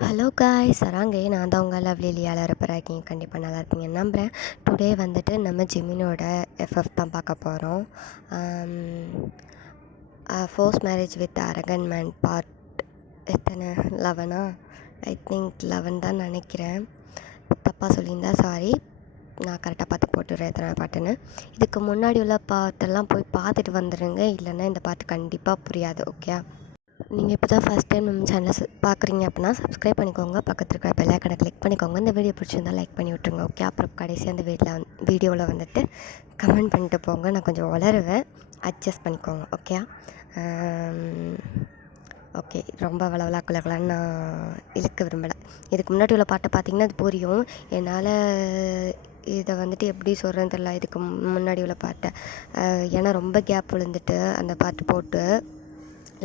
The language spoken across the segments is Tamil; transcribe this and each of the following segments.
ஹலோ காய்ஸ் அறாங்கே நான் தான் உங்கள் லவ்லி லியால இருக்கீங்க. கண்டிப்பாக நல்லா இருப்பீங்கன்னு நம்புகிறேன். டுடே வந்துட்டு நம்ம ஜிமினோட எஃப்எஃப் தான் பார்க்க போகிறோம். Force marriage with Arakan man part எத்தனை 11 ஐ திங்க் 11 தான் நினைக்கிறேன். தப்பாக சொல்லியிருந்தா சாரி, நான் கரெக்டாக பார்த்து போட்டுடுறேன் எத்தனை பாட்டுன்னு. இதுக்கு முன்னாடி உள்ள பாட்டெல்லாம் போய் பார்த்துட்டு வந்துடுங்க, இல்லைன்னா இந்த பாட்டு கண்டிப்பாக புரியாது. ஓகே, நீங்கள் இப்போ தான் ஃபஸ்ட் டைம் நம்ம சேனலை பார்க்குறீங்க அப்படின்னா சப்ஸ்கிரைப் பண்ணிக்கோங்க, பக்கத்தில் இருக்கிற பெல் ஐக்கனை கிளிக் பண்ணிக்கோங்க. இந்த வீடியோ பிடிச்சிருந்தா லைக் பண்ணி விட்ருங்க. ஓகே, அப்புறம் கடைசி அந்த வீடியோவில் வந்துட்டு கமெண்ட் பண்ணிட்டு போங்க. நான் கொஞ்சம் வளருவேன், அட்ஜஸ்ட் பண்ணிக்கோங்க. ஓகே ஓகே, ரொம்ப வளவலாக்குலகலான்னு நான் இழுக்க விரும்பலை. இதுக்கு முன்னாடி உள்ள பாட்டை பார்த்திங்கன்னா அது புரியும். என்னால் இதை வந்துட்டு எப்படி சொல்கிறேன்னு தெரியல இதுக்கு முன்னாடி உள்ள பாட்டை. ஏன்னா ரொம்ப கேப் விழுந்துட்டு அந்த பாட்டு போட்டு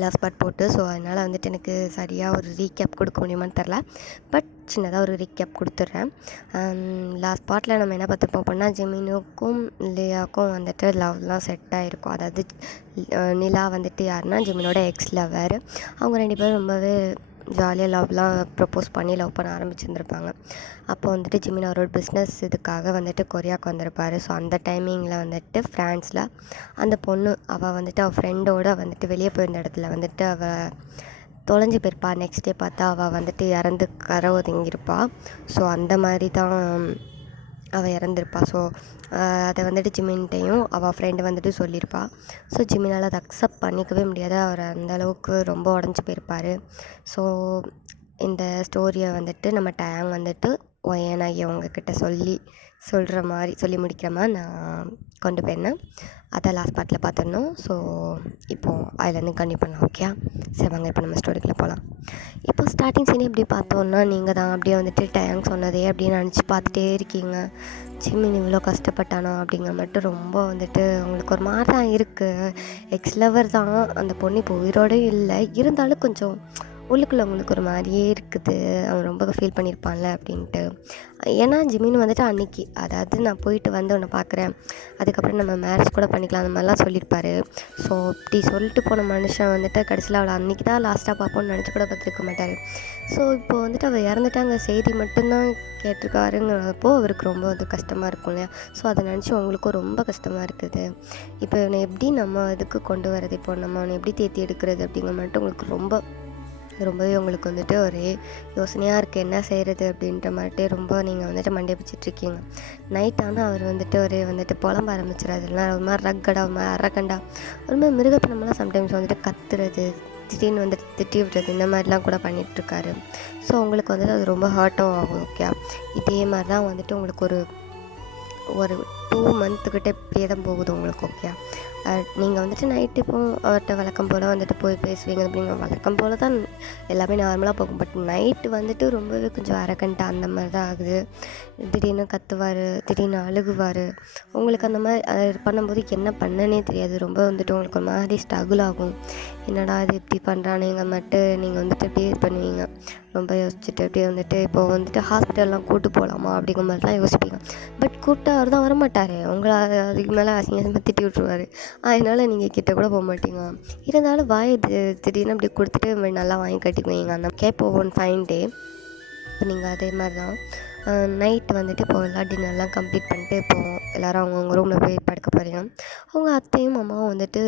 லாஸ்ட் பார்ட் போட்டு, ஸோ அதனால் வந்துட்டு எனக்கு சரியாக ஒரு ரீகேப் கொடுக்க முடியுமான்னு தெரில. பட் சின்னதாக ஒரு ரீகேப் கொடுத்துட்றேன். லாஸ்ட் பார்ட்டில் நம்ம என்ன பார்த்துருப்போம் அப்படின்னா, ஜெமினுக்கும் லியாவுக்கும் வந்துட்டு லவ்லாம் செட் ஆகிருக்கும். அதாவது நிலா வந்துட்டு யாருன்னா ஜெமினோட எக்ஸ் லவர். அவங்க 2 பேரும் ரொம்பவே ஜாலியாக லவ்லாம் ப்ரப்போஸ் பண்ணி லவ் பண்ண ஆரம்பிச்சிருந்துருப்பாங்க. அப்போ வந்துட்டு ஜிமின் அவரோட பிஸ்னஸ் இதுக்காக வந்துட்டு கொரியாவுக்கு வந்திருப்பார். ஸோ அந்த டைமிங்கில் வந்துட்டு ஃப்ரான்ஸில் அந்த பொண்ணு அவள் வந்துட்டு அவள் ஃப்ரெண்டோடு வந்துட்டு வெளியே போயிருந்த இடத்துல வந்துட்டு அவள் தொலைஞ்சி போயிருப்பா. நெக்ஸ்ட் டே பார்த்தா அவள் வந்துட்டு இறந்து கரை ஒதுங்கியிருப்பா. ஸோ அந்த மாதிரி தான் அவள் இறந்துருப்பா. ஸோ அதை வந்துட்டு ஜிமின்ட்டையும் அவள் ஃப்ரெண்டு வந்துட்டு சொல்லியிருப்பா. ஸோ ஜிமினால் அதை அக்செப்ட் பண்ணிக்கவே முடியாது. அவர் அந்தளவுக்கு ரொம்ப உடஞ்சி போயிருப்பார். ஸோ இந்த ஸ்டோரியை வந்துட்டு நம்ம டேங் வந்துட்டு ஒயனாகி அவங்கக்கிட்ட சொல்லி முடிக்கிற மாதிரி நான் கொண்டு போயிருந்தேன். அதை லாஸ்ட் பார்ட்டில் பார்த்துருந்தோம். ஸோ இப்போது அதுலேருந்து கண்டினியூ பண்ணலாம். ஓகே, சரி வாங்க இப்போ நம்ம ஸ்டோரிக்குள்ளே போகலாம். இப்போ ஸ்டார்டிங் சீன் எப்படி பார்த்தோன்னா, நீங்கள் தான் அப்படியே வந்துட்டு டேங் சொன்னதே அப்படின்னு நினச்சி பார்த்துட்டே இருக்கீங்க. ஜிமின் இவ்வளோ கஷ்டப்பட்டானோ அப்படிங்கிற மட்டும் ரொம்ப வந்துட்டு உங்களுக்கு ஒரு மாதிரி தான் இருக்குது. எக்ஸ் லவர் தான், அந்த பொண்ணு இப்போ உயிரோடு இல்லை, இருந்தாலும் கொஞ்சம் உள்ளுக்குள்ளே உங்களுக்கு ஒரு மாதிரியே இருக்குது. அவன் ரொம்ப ஃபீல் பண்ணியிருப்பான்ல அப்படின்ட்டு. ஏன்னா ஜிமின் வந்துட்டு அன்றைக்கி, அதாவது நான் போயிட்டு வந்து உன்னை பார்க்குறேன், அதுக்கப்புறம் நம்ம மேரேஜ் கூட பண்ணிக்கலாம் அந்த மாதிரிலாம் சொல்லியிருப்பார். ஸோ இப்படி சொல்லிட்டு போன மனுஷன் வந்துட்டு கடைசியில் அவளை அன்றைக்கி தான் லாஸ்ட்டாக பார்ப்போன்னு நினச்சி கூட பார்த்துருக்க மாட்டார். ஸோ இப்போ வந்துட்டு அவள் இறந்துட்டாங்க செய்தி மட்டும்தான் கேட்டிருக்காருங்கிறப்போ அவருக்கு ரொம்ப வந்து கஷ்டமாக இருக்கும் இல்லையா. ஸோ அதை நினச்சி உங்களுக்கும் ரொம்ப கஷ்டமாக இருக்குது. இப்போ இவனை எப்படி நம்ம இதுக்கு கொண்டு வரது, இப்போ நம்ம அவனை எப்படி தேத்தி எடுக்கிறது அப்படிங்கிற மட்டும் உங்களுக்கு ரொம்பவே உங்களுக்கு வந்துட்டு ஒரே யோசனையாக இருக்குது. என்ன செய்கிறது அப்படின்ற மாதிரிட்டே ரொம்ப நீங்கள் வந்துட்டு மண்டே பிடிச்சிட்ருக்கீங்க. நைட் ஆனால் அவர் வந்துட்டு ஒரே வந்துட்டு புலம்ப ஆரம்பிச்சிடாது. இல்லைனா ஒரு மாதிரி ரக்கடா, ஒரு மாதிரி அரக்கண்டா, ஒரு மாதிரி மிருகத்தனமெல்லாம் சம்டைம்ஸ் வந்துட்டு கத்துறது, திடீர்னு வந்துட்டு திட்டி விடுறது, இந்த மாதிரிலாம் கூட பண்ணிகிட்ருக்காரு. ஸோ உங்களுக்கு வந்துட்டு அது ரொம்ப ஹர்ட்டும் ஆகும். ஓகே, இதே மாதிரி தான் வந்துட்டு உங்களுக்கு ஒரு 2 மந்த்துக்கிட்ட இப்படியே தான் போகுது உங்களுக்கு. ஓகே, நீங்கள் வந்துட்டு நைட்டு இப்போ அவர்கிட்ட வழக்கம் போல் வந்துட்டு போய் பேசுவீங்க அப்படிங்கிற வழக்கம் போல் தான் எல்லாமே நார்மலாக போகும். பட் நைட்டு வந்துட்டு ரொம்பவே கொஞ்சம் அரகண்ட்டாக அந்த மாதிரி தான் ஆகுது. திடீர்னு கத்துவார், திடீர்னு அழுகுவார். உங்களுக்கு அந்த மாதிரி பண்ணும்போது என்ன பண்ணனே தெரியாது. ரொம்ப வந்துட்டு உங்களுக்கு ஒரு மாதிரி ஸ்ட்ரகுள் ஆகும். என்னடா இது இப்படி பண்ணுறானுங்க மட்டும் நீங்கள் வந்துட்டு இப்படியே இது பண்ணுவீங்க. ரொம்ப யோசிச்சுட்டு அப்படியே வந்துட்டு இப்போது வந்துட்டு ஹாஸ்பிட்டல்லாம் கூட்டு போகலாமா அப்படிங்கிற மாதிரிலாம் யோசிப்பீங்க. பட் கூப்பிட்டா அவர் தான் வரமாட்டார். உங்களை அதுக்கு மேலே அசிங்கமாக திட்டி விட்ருவார். அதனால் நீங்கள் கிட்ட கூட போக மாட்டீங்க. இருந்தாலும் திடீர்னு அப்படி கொடுத்துட்டு நல்லா வாங்கி கட்டிக்குவீங்க. அந்த கேட்போம் ஒன் ஃபைன் டே. இப்போ நீங்கள் அதே மாதிரி தான் நைட்டு வந்துட்டு இப்போ எல்லாம் டின்னர்லாம் கம்ப்ளீட் பண்ணிட்டு இப்போது எல்லோரும் அவங்கவுங்க ரூமில் போய் படுக்க போகிறீங்க. அவங்க அத்தையும் மாமாவும் வந்துட்டு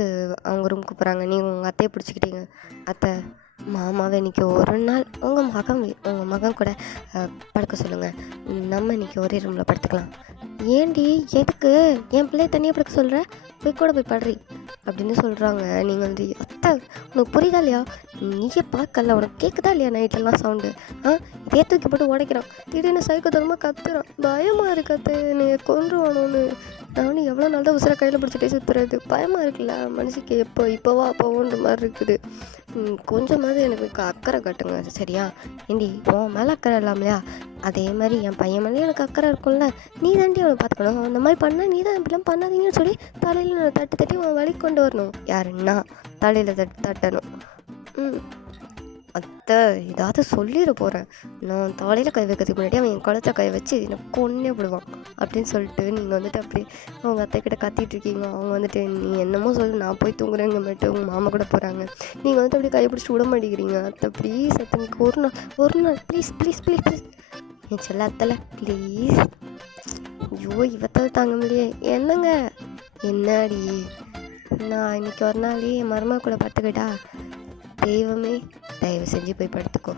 அவங்க ரூம் கூப்பிட்றாங்க. நீங்கள் உங்கள் அத்தையை பிடிச்சிக்கிட்டீங்க. அத்தை, மாமாவை இன்றைக்கி ஒரு நாள் உங்கள் மகன் கூட படுக்க சொல்லுங்கள், நம்ம இன்றைக்கி ஒரே ரூமில் படுத்துக்கலாம். ஏண்டி, எதுக்கு என் பிள்ளைய தனியாக படுக்க சொல்கிற, போய் கூட போய் படுறி அப்படின்னு சொல்கிறாங்க. நீங்கள் வந்து அத்தை உனக்கு புரியுதா இல்லையா, நீயே பார்க்கல, உனக்கு கேட்குதா இல்லையா நைட்டெல்லாம் சவுண்டு, இதே தூக்கி போட்டு உடைக்கிறான், திடீர்னு சைக்கோத்தனமாக கத்துறான், பயமாக இருக்கு அத்தை, நீங்கள் கொன்றுவானோன்னு. நானும் எவ்வளோ நாள் தான் உசுரை கையில் பிடிச்சிட்டே சுற்றுறது, பயமாக இருக்குல்ல மனசுக்கு, இப்போவா அப்போவோன்ற மாதிரி இருக்குது. கொஞ்சமாவது எனக்கு அக்கறை காட்டுங்க சரியா. ஏண்டி உன் மேலே அக்கறை இல்லாமலையா, அதே மாதிரி என் பையன் மேலே எனக்கு அக்கறை இருக்கும்ல, நீ தாண்டி அவனை பார்த்துக்கணும். அந்த மாதிரி பண்ணால் நீ தான் இப்படிலாம் பண்ணாதீங்கன்னு சொல்லி தலையில் நான் தட்டி அவன் வழி கொண்டு வரணும். யாருன்னா தலையில் தட்டணும். அத்தை ஏதாவது சொல்லிட போகிறேன், நான் தலையில் கை வைக்கிறதுக்கு முன்னாடி அவன் என் கழுத்தில் கை வச்சு எனக்கு கொன்னே விடுவான் அப்படின்னு சொல்லிட்டு நீங்கள் வந்துட்டு அப்படி அவங்க அத்தைக்கிட்ட கத்திட்டு இருக்கீங்க. அவங்க வந்துட்டு நீ என்னமோ சொல்லு, நான் போய் தூங்குறேங்க மட்டும் உங்கள் மாமா கூட போகிறாங்க. நீங்கள் வந்துட்டு அப்படியே கையை பிடிச்சி விட மாட்டேங்கிறீங்க. அத்தை ப்ளீஸ் அத்தை, எனக்கு ஒரு நாள் ப்ளீஸ் ப்ளீஸ் ப்ளீஸ் ப்ளீஸ் என் செல்ல அத்தலை ப்ளீஸ். ஐயோ இவத்தால் தாங்க முடியே. என்னங்க என்னாடி, நான் இன்னைக்கு ஒரு நாள் என் மருமக கூட படுத்துக்கிட்டா, தெய்வமே தயவு செஞ்சு போய் படுத்துக்கோ,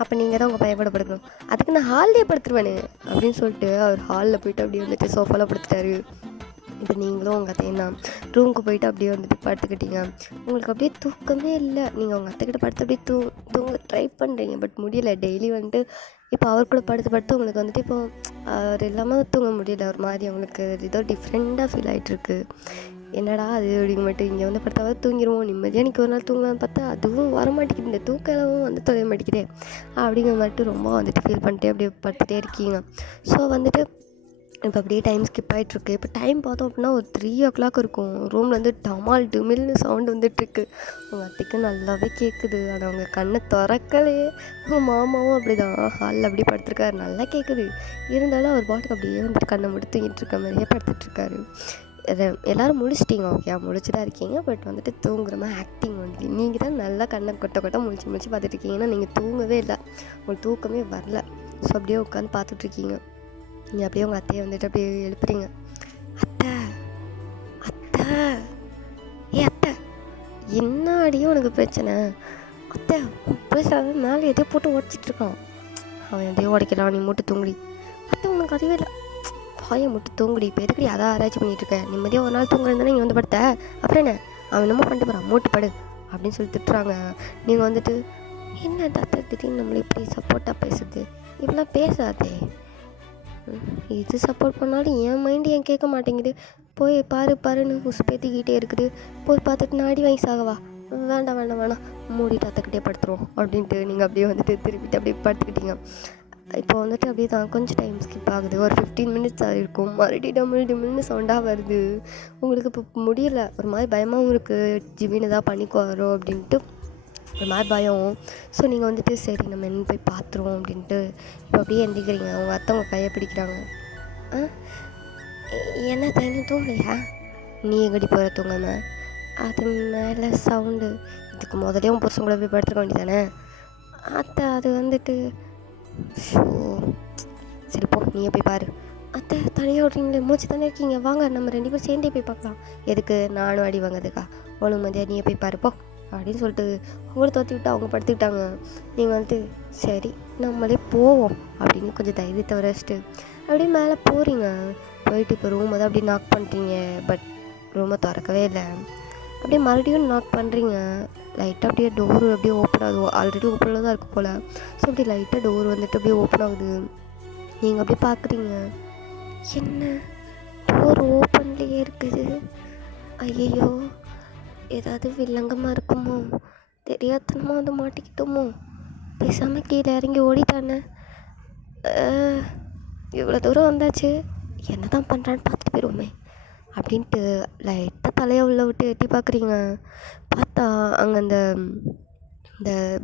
அப்போ நீங்கள் தான் உங்கள் பையன் கூட படுக்கணும், அதுக்கு நான் ஹால்லேயே படுத்துருவேனே அப்படின்னு சொல்லிட்டு அவர் ஹாலில் போயிட்டு அப்படியே வந்துட்டு சோஃபாவில் படுத்துட்டாரு. இப்போ நீங்களும் உங்கள் அத்தையும் தான் ரூமுக்கு போயிட்டு அப்படியே வந்துட்டு படுத்துக்கிட்டீங்க. உங்களுக்கு அப்படியே தூக்கமே இல்லை. நீங்கள் உங்கள் அத்தைக்கிட்ட படுத்து அப்படியே தூங்க ட்ரை பண்ணுறீங்க, பட் முடியல. டெய்லி வந்துட்டு இப்போ அவர் கூட படுத்து உங்களுக்கு வந்துட்டு இப்போ அவர் இல்லாமல் தூங்க முடியல. ஒரு மாதிரி அவங்களுக்கு ஏதோ டிஃப்ரெண்ட்டாக ஃபீல் ஆகிட்டுருக்கு. என்னடா அது அப்படிங்க மட்டும் இங்கே வந்து படுத்தாவது தூங்கிடுவோம், நிம்மதியாக இன்றைக்கி ஒரு நாள் தூங்கலான்னு பார்த்தா அதுவும் வர மாட்டேங்குது, இந்த தூக்கமும் வந்து தொலைய மாட்டேங்குதே அப்படிங்கிற மட்டும் ரொம்ப வந்துட்டு ஃபீல் பண்ணிட்டே அப்படியே படுத்துகிட்டே இருக்கீங்க. ஸோ வந்துட்டு இப்போ அப்படியே டைம் ஸ்கிப் ஆகிட்ருக்கு. இப்போ டைம் பார்த்தோம் அப்படின்னா ஒரு 3 o'clock இருக்கும். ரூமில் வந்து டமால் டுமில்னு சவுண்டு வந்துட்டுருக்கு. உங்கள் அத்தைக்கு நல்லாவே கேட்குது, ஆனால் அவங்க கண்ணை திறக்கலையே. உங்கள் மாமாவும் அப்படி தான் ஹாலில் அப்படியே படுத்துருக்காரு, நல்லா கேட்குது. இருந்தாலும் அவர் பாட்டுக்கு அப்படியே வந்துட்டு கண்ணை மட்டும் தூங்கிட்டு இருக்க மாதிரியே படுத்துட்ருக்காரு. எல்லோரும் முடிச்சிட்டிங்க, ஓகே முடிச்சு தான் இருக்கீங்க, பட் வந்துட்டு தூங்குற மாதிரி ஆக்டிங் ஒன்லி. நீங்கள் தான் நல்லா கண்ணை கொட்ட முழிச்சு பார்த்துட்ருக்கீங்கன்னா நீங்கள் தூங்கவே இல்லை, உங்களுக்கு தூக்கமே வரல. ஸோ அப்படியே உட்காந்து பார்த்துட்ருக்கீங்க. நீங்கள் அப்படியே உங்கள் அத்தையை வந்துட்டு அப்படியே எழுப்புறீங்க. அத்தை அத்தை ஏ அத்தை, என்ன அடியும் உனக்கு பிரச்சனை? அத்தை பேசாத, மேலே எதையோ போட்டு உடச்சிட்ருக்கான், அவன் எதையோ உடைக்கிறான், நீ மட்டும் தூங்குடி. அத்தை உனக்கு அதுவே இல்லை, வாயை மட்டும் தூங்குடி. இப்போ எதுக்கடி அதான் ஆராய்ச்சி பண்ணிகிட்ருக்கேன், நிம்மதியாக ஒரு நாள் தூங்குறேன் தானே இங்கே வந்து படுத்த, அப்புறம் என்ன அவன் என்னமோ பண்ணிட்டு போகிறான், மூட்டு படு அப்படின்னு சொல்லி திட்டுறாங்க. நீங்கள் வந்துட்டு என்ன தாத்தா திடீர்னு நம்மளை இப்படி சப்போர்ட்டாக பேசுது, இப்படிலாம் பேசாதே, இது சப்போர்ட் பண்ணாலும் என் மைண்டு ஏன் கேட்க மாட்டேங்குது, போய் பாருன்னு உசுப்பேத்திக்கிட்டே இருக்குது, போய் பார்த்துட்டு நாடி வாங்கி சாகவா, வேண்டாம் மூடிட்டு அத்தைக்கிட்டே படுத்துருவோம் அப்படின்ட்டு நீங்கள் அப்படியே வந்துட்டு திருப்பிட்டு அப்படியே படுத்துக்கிட்டீங்க. இப்போ வந்துட்டு அப்படியே தான் கொஞ்சம் டைம் ஸ்கிப் ஆகுது, ஒரு 15 minutes ஆகிருக்கும். மறுபடியும் டிமில்னு சவுண்டாக வருது. உங்களுக்கு இப்போ முடியல, ஒரு மாதிரி பயமாகவும் இருக்குது, ஜிமின்னு தான் பண்ணிக்குவாரோ அப்படின்ட்டு ஒரு மாதிரி பயம். ஸோ நீங்கள் வந்துட்டு சரி நம்ம என்ன போய் பார்த்துருவோம் அப்படின்ட்டு இப்போ அப்படியே எந்திரிக்கிறீங்க. உங்கள் அத்தை உங்கள் கையை பிடிக்கிறாங்க. என்ன தண்ணி தூங்கலையா? நீ எங்கடி போகிற தூங்காம? அது மேலே சவுண்டு, இதுக்கு முதலே உன் புருஷன் கூட போய் படுத்துருக்க வேண்டியதானே? அத்தை அது வந்துட்டு ஷோ, சரி போ நீயே போய் பாரு. அத்தை தனியாக விட்றீங்களே, மூச்சு தானே இருக்கீங்க, வாங்க நம்ம 2 பேரும் சேர்ந்தே போய் பார்க்கலாம். எதுக்கு நானும் அடி வாங்குறதுக்கா? ஒழுங்கு மதியாக நீயே போய் பாருப்போ அப்படின்னு சொல்லிட்டு அவங்கள தோற்றி விட்டு அவங்க படுத்துக்கிட்டாங்க. நீங்கள் வந்துட்டு சரி நம்மளே போவோம் அப்படின்னு கொஞ்சம் தைரியத்தை வரைச்சிட்டு அப்படியே மேலே போகிறீங்க. போயிட்டு இப்போ ரூமை தான் அப்படியே நாக் பண்ணுறீங்க, பட் ரூமை திறக்கவே இல்லை. அப்படியே மறுபடியும் நாக் பண்ணுறீங்க. லைட்டாக அப்படியே டோரு அப்படியே ஓப்பன் ஆகுது, ஆல்ரெடி ஓப்பனில் தான் இருக்குது போல். ஸோ அப்படி லைட்டாக டோர் வந்துட்டு அப்படியே ஓப்பன் ஆகுது. நீங்கள் அப்படியே பார்க்குறீங்க, என்ன டோர் ஓப்பன்லேயே இருக்குது, ஐயோ ஏதாவது வில்லங்கமாக இருக்குமோ, தெரியாதனமாக வந்து மாட்டிக்கிட்டோமோ, பேசாமல் கீழே இறங்கி ஓடிட்டானே, இவ்வளோ தூரம் வந்தாச்சு என்ன தான் பண்ணுறான்னு பார்த்துட்டு போயிடுவோமே அப்படின்ட்டு லைட்டாக தலையை உள்ள விட்டு எட்டி பார்க்குறீங்க. பார்த்தா அங்கே இந்த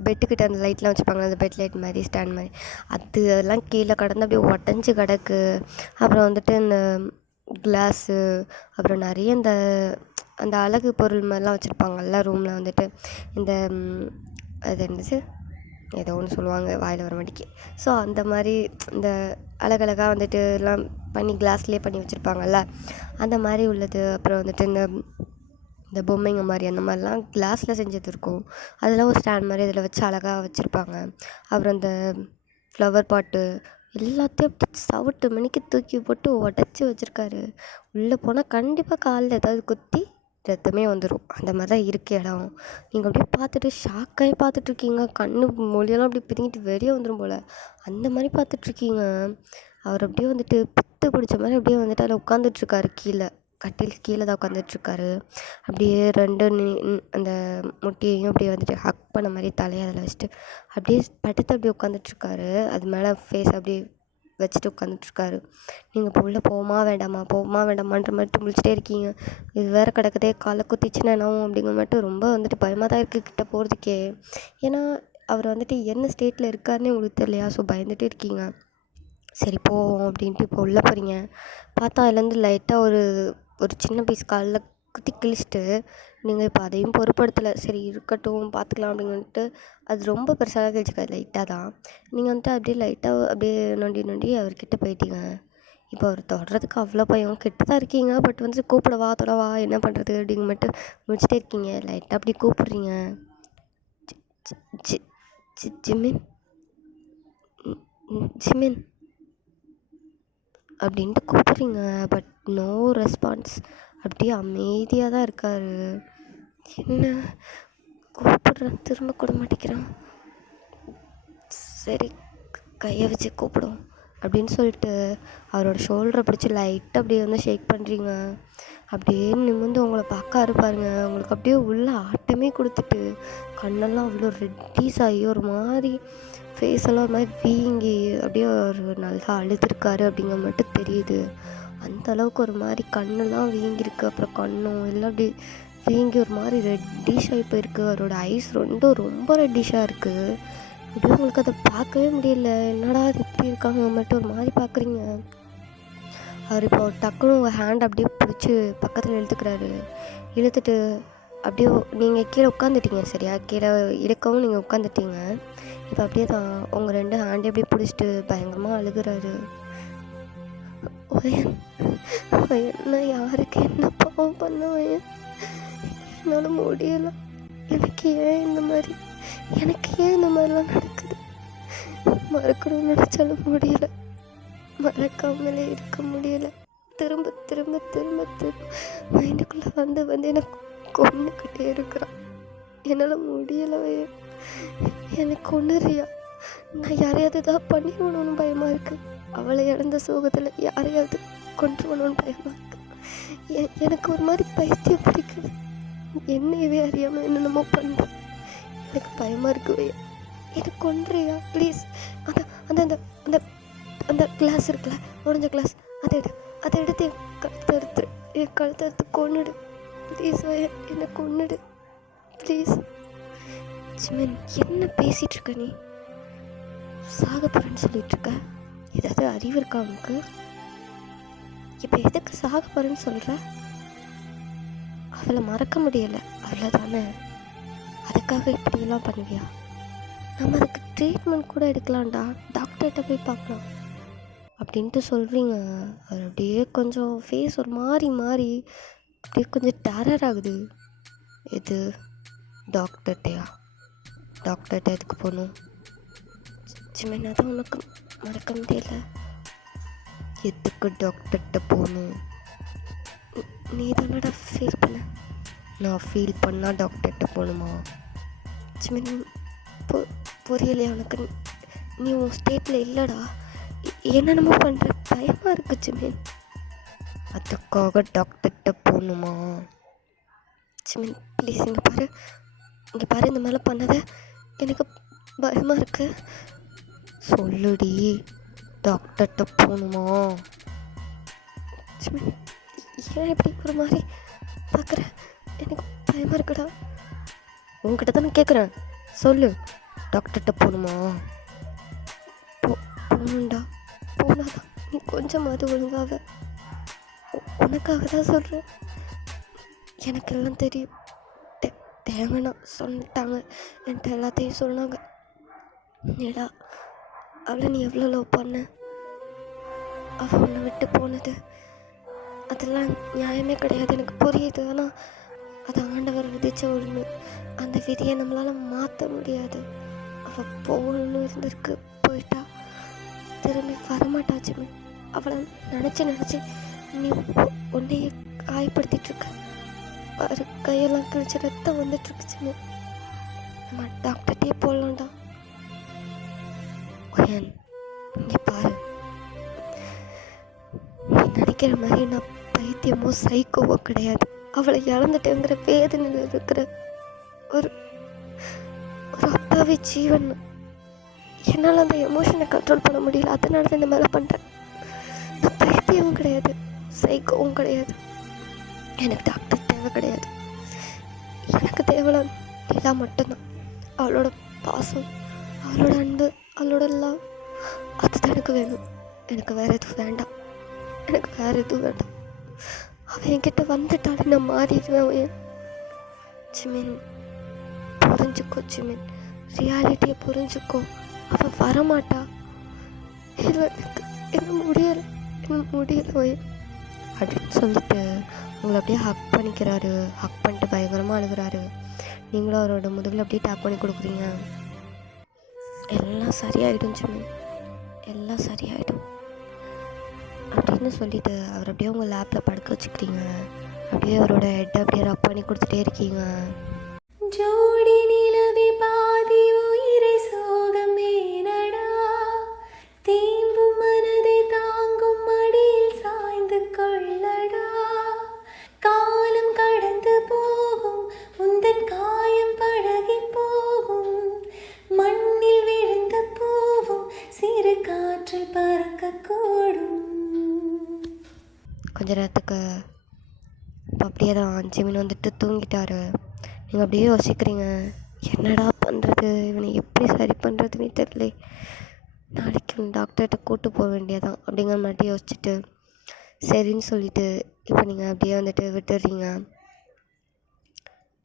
பெட்டுக்கிட்ட அந்த லைட்லாம் வச்சுருப்பாங்க, அந்த பெட் லைட் மாதிரி ஸ்டாண்ட் மாதிரி, அதெல்லாம் கீழே கடந்து அப்படியே உடஞ்சி கிடக்கு. அப்புறம் வந்துட்டு இந்த கிளாஸு, அப்புறம் நிறைய அந்த அழகு பொருள் மாதிரிலாம் வச்சுருப்பாங்கல்ல ரூமில் வந்துட்டு, இந்த அது என்னது ஏதோ ஒன்று சொல்லுவாங்க வாயில் வர மாட்டேங்கி. ஸோ அந்த மாதிரி இந்த அழகழகாக வந்துட்டு எல்லாம் பண்ணி கிளாஸ்லேயே பண்ணி வச்சுருப்பாங்கல்ல அந்த மாதிரி உள்ளது. அப்புறம் வந்துட்டு இந்த பொம்மைங்க மாதிரி அந்த மாதிரிலாம் கிளாஸில் செஞ்சது இருக்கும், அதெல்லாம் ஒரு ஸ்டாண்ட் மாதிரி இதில் வச்சு அழகாக வச்சுருப்பாங்க. அப்புறம் இந்த ஃப்ளவர் பாட்டு எல்லாத்தையும் அப்படி சவுட்டு மணிக்கு தூக்கி போட்டு உடச்சி வச்சுருக்காரு. உள்ளே போனால் கண்டிப்பாக காலில் ஏதாவது குத்தி ரத்தமே வந்துடும், அந்த மாதிரி தான் இருக்க இடம். நீங்கள் அப்படியே பார்த்துட்டு ஷாக்காகி பார்த்துட்ருக்கீங்க, கண்ணு மொழியெல்லாம் அப்படி பிரிங்கிட்டு வெளியே வந்துடும் போல், அந்த மாதிரி பார்த்துட்ருக்கீங்க. அவர் அப்படியே வந்துட்டு பித்து பிடிச்ச மாதிரி அப்படியே வந்துட்டு அதில் உட்காந்துட்ருக்காரு, கீழே கட்டில் கீழே தான் உட்காந்துட்ருக்காரு. அப்படியே அந்த முட்டியையும் அப்படியே வந்துட்டு ஹக் பண்ண மாதிரி தலையை அதில் வச்சுட்டு அப்படியே படுத்து அப்படியே உட்காந்துட்ருக்காரு. அது மேலே ஃபேஸ் அப்படியே வச்சுட்டு உட்காந்துட்ருக்காரு. நீங்கள் இப்போ உள்ளே போமா வேண்டாமான்ற மாதிரி முழிச்சிட்டே இருக்கீங்க. இது வேறு கிடக்குதே, காலை குத்திச்சுன்னா என்ன அப்படிங்கிற மட்டும் ரொம்ப வந்துட்டு பயமாக தான் இருக்குது கிட்டே போகிறதுக்கே. ஏன்னா அவர் வந்துட்டு என்ன ஸ்டேட்டில் இருக்காருன்னே உங்களுக்கு தெரியலையா? ஸோ பயந்துகிட்டே இருக்கீங்க. சரி போவோம் அப்படின்ட்டு இப்போ உள்ளே போகிறீங்க. பார்த்தா அதுலேருந்து லைட்டாக ஒரு ஒரு சின்ன பீஸ் காலில் குத்தி கிழிச்சிட்டு நீங்கள் இப்போ அதையும் பொருட்படுத்தலை. சரி இருக்கட்டும் பார்த்துக்கலாம் அப்படின்ட்டு அது ரொம்ப பெருசாக கிழிச்சிக்காது, லைட்டாக தான். நீங்கள் வந்துட்டு அப்படியே லைட்டாக அப்படியே நொண்டி நொண்டி அவர்கிட்ட போயிட்டீங்க. இப்போ அவர் தொடுறதுக்கு அவ்வளோ பயம். கிட்ட தான் இருக்கீங்க, பட் வந்து கூப்பிடவா தொடவா என்ன பண்ணுறது அப்படிங்க மட்டும் முடிச்சுட்டே இருக்கீங்க. லைட்டாக அப்படி கூப்பிட்றீங்க. ஜிமின் ஜிமின் அப்படின்ட்டு கூப்பிட்றீங்க. But no response. அப்படியே அமைதியாக தான் இருக்கார். என்ன கூப்பிட்றேன், திரும்ப கூட மாட்டேங்கிறான். சரி கையை வச்சு கூப்பிடும் அப்படின்னு சொல்லிட்டு அவரோட ஷோல்டரை பிடிச்சி லைட்டாக அப்படியே வந்து ஷேக் பண்ணுறீங்க. அப்படியே நிமிர்ந்து உங்களை பார்க்க இருப்பாருங்க. உங்களுக்கு அப்படியே உள்ள ஆட்டமே கொடுத்துட்டு கண்ணெல்லாம் அவ்வளோ ரெட்டிஸ் ஆகி ஒரு மாதிரி ஃபேஸெல்லாம் ஒரு மாதிரி வீங்கி அப்படியே ஒரு நல்லா அழுதுருக்காரு அப்படிங்கிற மட்டும் தெரியுது. அந்த அளவுக்கு ஒரு மாதிரி கண்ணெல்லாம் வீங்கியிருக்கு. அப்புறம் கண்ணும் எல்லாம் அப்படி வீங்கி ஒரு மாதிரி ரெட்டிஷாகி போயிருக்கு. அவரோட ஐஸ் ரொம்ப ரெட்டிஷாக இருக்குது. அப்படியே உங்களுக்கு அதை பார்க்கவே முடியல. என்னடா அது இப்படி இருக்காங்க மட்டும் ஒரு மாதிரி பார்க்குறீங்க. அவர் இப்போ டக்குன்னு உங்கள் ஹேண்ட் அப்படியே பிடிச்சி பக்கத்தில் இழுத்துக்கிறாரு. இழுத்துட்டு அப்படியே நீங்கள் கீழே உட்காந்துட்டீங்க சரியா? கீழே இழுக்கவும் நீங்கள் உட்காந்துட்டீங்க. இப்போ அப்படியே தான் உங்கள் 2 ஹேண்டே அப்படியே பிடிச்சிட்டு பயங்கரமாக அழுகிறாரு. நான் யாருக்கு என்ன பாவம் பண்ணுவேன்? என்னால் முடியலை. எனக்கு ஏன் இந்த மாதிரிலாம் நடக்குது? மறக்கணும்னு நினச்சாலும் முடியல, மறக்காமலே இருக்க முடியல. திரும்ப திரும்ப திரும்ப திரும்ப மைண்டுக்குள்ளே வந்து எனக்கு கொண்டுக்கிட்டே இருக்கிறான். என்னால் முடியலவே. எனக்கு கொண்டுறியா? நான் யாரையாவது தான் பண்ணிடணும்னு பயமாக இருக்குது. அவளை இழந்த சோகத்தில் யாரையாவது கொண்டுருவணும்னு பயமாக இருக்குது. எனக்கு ஒரு மாதிரி பைத்தியம் பிடிக்குது. என்னையவே அறியாமல் என்னென்னமோ பண்ணுறேன். எனக்கு பயமாக இருக்குவே. எனக்கு கொண்டுறியா ப்ளீஸ்? அந்த அந்த அந்த அந்த அந்த கிளாஸ் இருக்குல்ல, உடஞ்ச கிளாஸ், அதை எடுத்து என் கழுத்தை எடுத்து கொன்னுடு ப்ளீஸ். என்னை கொன்னுடு ப்ளீஸ். ஜிமின் என்ன பேசிகிட்டு இருக்க நீ? சாக போகிறேன்னு சொல்லிகிட்ருக்க. ஏதாவது அறிவு இருக்கா உனக்கு? இப்போ எதுக்கு சாக போகிறேன்னு சொல்கிற? அவளை மறக்க முடியலை அவ்வளோதானே? அதுக்காக இப்படியெல்லாம் பண்ணுவியா? நம்ம அதுக்கு ட்ரீட்மெண்ட் கூட எடுக்கலாம்டா, டாக்டர்கிட்ட போய் பார்க்கலாம் அப்படின்ட்டு சொல்கிறீங்க. அது அப்படியே கொஞ்சம் ஃபேஸ் ஒரு மாறி அப்படியே கொஞ்சம் டெரர் ஆகுது. இது டாக்டர்கிட்டயா? டாக்டர்கிட்ட எதுக்கு போகணும்? ஜிமின் அதான் உனக்கு மறக்க முடியல. எதுக்கு டாக்டர்கிட்ட போகணும்? நீ தானடா ஃபீல் பண்ண. நான் ஃபீல் பண்ணால் டாக்டர்கிட்ட போகணுமா? ஜிமின் புரியலையா உனக்கு? நீ உன் ஸ்டேட்டில் இல்லைடா. என்னென்னமோ பண்ணுற, பயமாக இருக்கு ஜிமின். அதுக்காக டாக்டர்கிட்ட போகணுமா? ஜிமின் ப்ளீஸ் இங்கே பாரு, இந்த மேலே பண்ணதை எனக்கு பயமாக இருக்கு. சொல்லுடி, டாக்டர்கிட்ட போகணுமா? ஜிமின் ஏன் இப்படி ஒரு மாதிரி பார்க்குற? எனக்கு பயமாக இருக்குடா. உங்ககிட்ட தான் நான் கேட்குறேன், சொல்லு, டாக்டர்கிட்ட போகணுமா? போகணுண்டா. போனாதான் நீ கொஞ்சமாவது ஒழுங்காக. உனக்காக தான் சொல்கிறேன். எனக்கெல்லாம் தெரியும். தேவைன்னா சொல்லிட்டாங்க, என்கிட்ட எல்லாத்தையும் சொன்னாங்க. ஏடா அவளை நீ எவ்வளோ லவ் பண்ண? அவள் உன்னை விட்டு போனது அதெல்லாம் நியாயமே கிடையாது, எனக்கு புரியுது. ஆனால் அது ஆண்டவர் விதிச்ச ஒன்று. அந்த விதியை நம்மளால் மாற்ற முடியாது. அவள் போகணுன்னு இருந்திருக்கு, போயிட்டா, திரும்பி வரமாட்டாச்சுமே. அவளை நினச்சி நீ உன்னையே காயப்படுத்திட்டுருக்க. பாரு, கையெல்லாம் கிழிச்சு ரத்தம் வந்துட்டுருக்குச்சுன்னு. நம்ம டாக்டர்கிட்டே போடலாம்டா. இங்கே பாரு, நீ நினைக்கிற மாதிரி நான் பைத்தியமோ சைக்கோவோ கிடையாது. அவளை இழந்துட்டேங்கிற வேதனையில் இருக்கிற ஒரு அப்பாவி ஜீவன். என்னால் அந்த எமோஷனை கண்ட்ரோல் பண்ண முடியல, அதனால தான் இந்த மேலே பண்ணுறேன். நான் பைத்தியமும் கிடையாது, சைக்கோவும் கிடையாது. எனக்கு டாக்டர் தேவை கிடையாது. எனக்கு தேவையான நிலா மட்டும்தான். அவளோட பாசம், அவளோட அன்பு, அவளோட லவ், அதுதான் எனக்கு வேணும். எனக்கு வேறு எதுவும் வேண்டாம். எனக்கு வேறு எதுவும் வேண்டாம். அவன் என்கிட்ட வந்துட்டாலே நான் மாறிடுவேன். ஜிமின், புரிஞ்சுக்கோ ஜிமின், ரியாலிட்டியை புரிஞ்சுக்கோ. அவன் வரமாட்டா. என்ன முடியலை, என்ன முடியலை அப்படின்னு சொல்லிட்டு உங்களை அப்படியே ஹக் பண்ணிக்கிறாரு. ஹக் பண்ணிட்டு பயங்கரமாக அழுகிறாரு. நீங்களும் அவரோட முதுகில் அப்படியே டேப் பண்ணி கொடுக்குறீங்க. எல்லாம் சரியாயிடும் ஜிமின், எல்லாம் சரியாயிடும் அப்படின்னு சொல்லிட்டு அவர் அப்படியே உங்கள் லேப்பில் படுக்க வச்சுக்கிறீங்க. அப்படியே அவரோட ஹெட்டை அப்படியே ரப் பண்ணி கொடுத்துட்டே இருக்கீங்க. ஜோடி நிலவே பாதி உயிரை சோகமே நடா, தேம்பும் மனதை தாங்கும் மடியில் சாய்ந்து கொள்ளடா. காலம் கடந்து போகும், உந்தன் காயம் பழகி போகும், மண்ணில் விழுந்த பூவும் சிறு காற்றில் பறக்கக்கூடும். கொஞ்ச நேரத்துக்கு இப்போ அப்படியே தான் ஜிமின் வந்துட்டு தூங்கிட்டாரு. நீங்கள் அப்படியே யோசிக்கிறீங்க, என்னடா பண்ணுறது, இவனை எப்படி சரி பண்ணுறதுன்னே தெரியல. நாளைக்கு டாக்டர்கிட்ட கூட்டு போக வேண்டியதான் அப்படிங்கிற மாதிரி யோசிச்சுட்டு சரின்னு சொல்லிவிட்டு இப்போ நீங்கள் அப்படியே வந்துட்டு விட்டுடுறீங்க.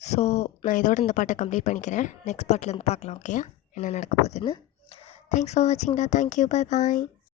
ஸோ நான் இதோட இந்த பாட்டை கம்ப்ளீட் பண்ணிக்கிறேன். நெக்ஸ்ட் பார்ட்லேருந்து பார்க்கலாம். ஓகே, என்ன நடக்க போகுதுன்னு. தேங்க்ஸ் ஃபார் வாட்சிங்டா. தேங்க்யூ, பை பாய்.